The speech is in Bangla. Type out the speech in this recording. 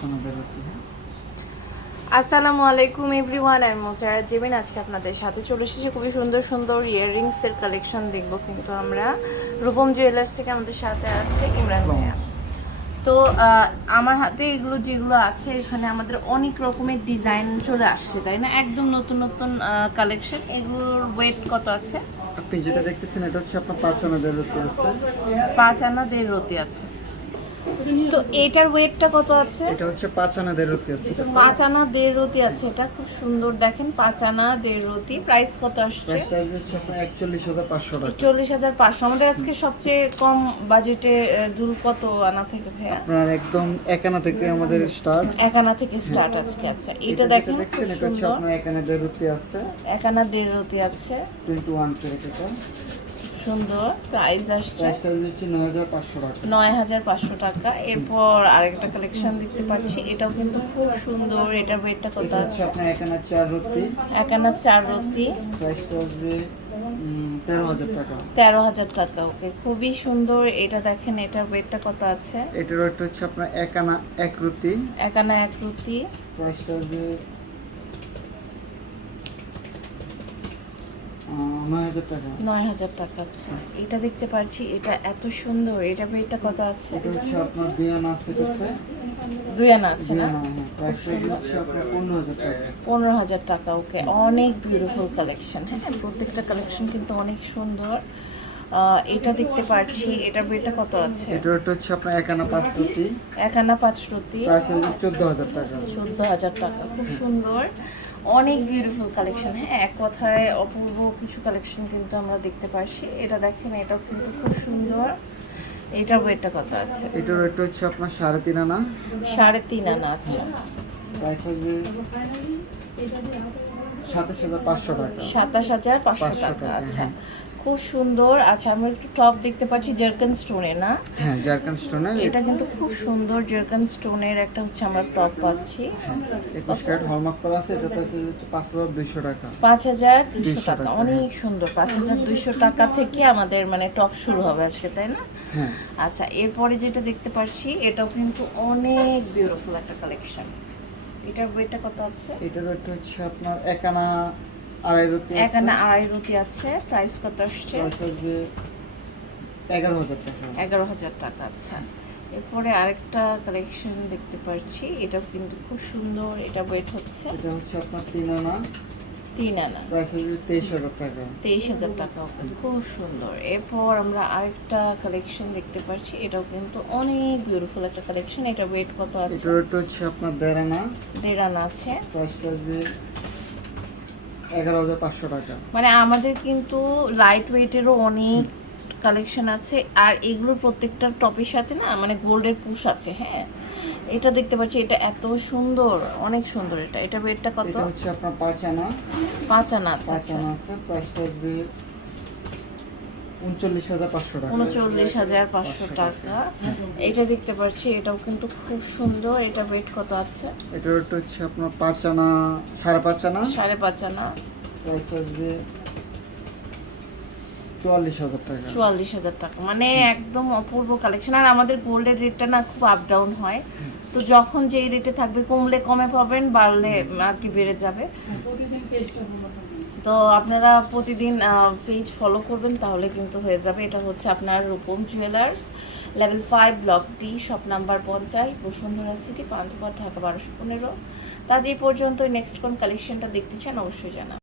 হ্যাঁ? আসসালামু আলাইকুম এভরিওয়ান আর মোসারা জেবিন। আজকে আপনাদের সাথে চলে এসেছি খুবই সুন্দর সুন্দর ইয়াররিংসের কালেকশন দেখব। কিন্তু আমরা রূপম জুয়েলার্স থেকে আমাদের সাথে আছে ইমরান ভাইয়া। তো আমার হাতে এগুলো যেগুলো আছে এখানে আমাদের অনেক রকমের ডিজাইন চলে আসছে তাই না? একদম নতুন নতুন কালেকশন এগুলোর ওয়েট কত আছে? আপনি যেটা দেখতেছেন এটা হচ্ছে আপনার পাঁচ আনাদের রুটি আছে। পাঁচ আনা দেড় রতি আছে। তো এটার ওয়েটটা কত আছে? এটা হচ্ছে পাঁচ আনাদের রুটি আছে। পাঁচ আনা দেড় রতি আছে এটা খুব সুন্দর দেখেন পাঁচ আনা দেড় রতি। প্রাইস কত আসছে? একচল্লিশ হাজার পাঁচশো টাকা। চল্লিশ হাজার পাঁচশো। আমাদের আজকে সবচেয়ে কম বাজেটে দুল কত আনা থেকে ভাইয়া? আপনার একদম এক আনা থেকে আমাদের স্টার্ট এক আনা থেকে স্টার্ট আজকে আচ্ছা এটা দেখেন এটা হচ্ছে আপনার এক আনাদের রুটি আছে। এক আনা দেড় রতি আছে। টোয়েন্টি ওয়ান ক্যারেট এটা সুন্দর প্রাইস আসছে নয় হাজার পাঁচশো টাকা। এরপর আরেকটা কালেকশন দেখতে পাচ্ছি। এটাও কিন্তু খুব সুন্দর। এটার ওয়েটটা কত আছে? আপনার এক আনা চার রুটি এক আনা চার রতি প্রাইসটা আসবে তেরো হাজার টাকা। তেরো হাজার টাকা ওকে। খুবই সুন্দর। এটা দেখেন এটার ওয়েটটা কত আছে? এটার রেট হচ্ছে আপনার এক আনা এক রুটি এক আনা এক রুটি প্রাইসটা আসবে নয় হাজার টাকা। আচ্ছা এটা দেখতে পাচ্ছি এটা এত সুন্দর। এটা রেটটা কত আছে? এটা দুই আনা আছে আছে না? হ্যাঁ পনেরো হাজার টাকা। ওকে। অনেক বিউটিফুল কালেকশন হ্যাঁ প্রত্যেকটা কালেকশন কিন্তু অনেক সুন্দর। এটা দেখতে পাচ্ছি এটার রেটটা কত আছে? এটা হচ্ছে আপনার এক আনা পাঁচ রুটি। এক আনা পাঁচ রুটি। চোদ্দ হাজার টাকা। চোদ্দ হাজার টাকা খুব সুন্দর। অনেক বিউটিফুল কালেকশন হ্যাঁ এক কথায় অপূর্ব কিছু কালেকশন কিন্তু আমরা দেখতে পাচ্ছি এটা দেখেন এটাও কিন্তু খুব সুন্দর। এটার ওয়েটটা কত আছে। এটার রেট হচ্ছে আপনার সাড়ে তিন আনা। সাড়ে তিন আনা আছে। প্রাইস হবে সাতাশ হাজার পাঁচশো টাকা। সাতাশ হাজার পাঁচশো 500 টাকা আছে। আচ্ছা হ্যাঁ। খুব সুন্দর। আচ্ছা আমরা একটু টপ দেখতে পাচ্ছি জার্কান স্টোনের না? হ্যাঁ জারকান স্টোনের এটা কিন্তু খুব সুন্দর জার্কান স্টোনের একটা হচ্ছে আমরা টপ পাচ্ছি। একুশ ক্যারেট হলমার্ক করা আছে এটা প্রাইস হচ্ছে পাঁচ হাজার দুইশো টাকা। পাঁচ হাজার দুশো 200 টাকা অনেক সুন্দর পাঁচ হাজার দুশো টাকা থেকে আমাদের মানে টপ শুরু হবে আজকে তাই না? হ্যাঁ। আচ্ছা এরপরে যেটা দেখতে পাচ্ছি এটাও কিন্তু অনেক বিউটিফুল একটা কালেকশন এটার ওয়েটটা কত আছে? এটার রেট হচ্ছে আপনার এক আনা আড়াই রুটি এক আড়াই রুটি আছে প্রাইস কত আসছে? এগারো হাজার টাকা। এগারো হাজার টাকা আচ্ছা। এরপরে আরেকটা কালেকশন দেখতে পাচ্ছি এটাও কিন্তু খুব সুন্দর এটা ওয়েট হচ্ছে এটা হচ্ছে আপনার তিন আনা। তিন আনা। প্রাইস তেইশ হাজার টাকা। তেইশ হাজার টাকা খুব সুন্দর। এরপর আমরা আরেকটা কালেকশন দেখতে পাচ্ছি এটাও কিন্তু অনেক বিউটিফুল একটা কালেকশন এটা ওয়েট কত আছে? রেট হচ্ছে আপনার দেড় আনা। দেড় আনা আছে। প্রাইসটা আসবে এগারো হাজার পাঁচশো টাকা। মানে আমাদের কিন্তু লাইট ওয়েটেরও অনেক কালেকশন আছে আর এগুলোর প্রত্যেকটা টপের সাথে না মানে গোল্ডের পুশ আছে হ্যাঁ। এটা দেখতে পাচ্ছি এটা এত সুন্দর অনেক সুন্দর এটা। এটা ওয়েটটা কত? এটা হচ্ছে আপনার পাঁচ আনা। পাঁচ আনা আছে পাঁচ আচ্ছা আনা আছে প্রাইসটা আসবে উনচল্লিশ হাজার পাঁচশো টাকা। উনচল্লিশ হাজার পাঁচশো টাকা। এটা দেখতে পাচ্ছি এটাও কিন্তু খুব সুন্দর। এটা ওয়েট কত আছে? এটা হচ্ছে আপনার পাঁচ আনা সাড়ে পাঁচ আনা। সাড়ে পাঁচ আনা। প্রাইস আসবে চুয়াল্লিশ হাজার টাকা। চুয়াল্লিশ হাজার টাকা। মানে একদম অপূর্ব কালেকশন আর আমাদের গোল্ডের রেটটা না খুব আপ ডাউন হয়। তো যখন যেই রেটে থাকবে কমলে কমে পাবেন বাড়লে আর কি বেড়ে যাবে। তো আপনারা প্রতিদিন পেজ ফলো করবেন তাহলে কিন্তু হয়ে যাবে। এটা হচ্ছে আপনার Rupam jewellers level five block D shop number পঞ্চাশ বসুন্ধরা সিটি পান্থপথ ঢাকা বারোশো পনেরো। তা যে পর্যন্ত নেক্সট কোন কালেকশনটা দেখতে চান অবশ্যই জানান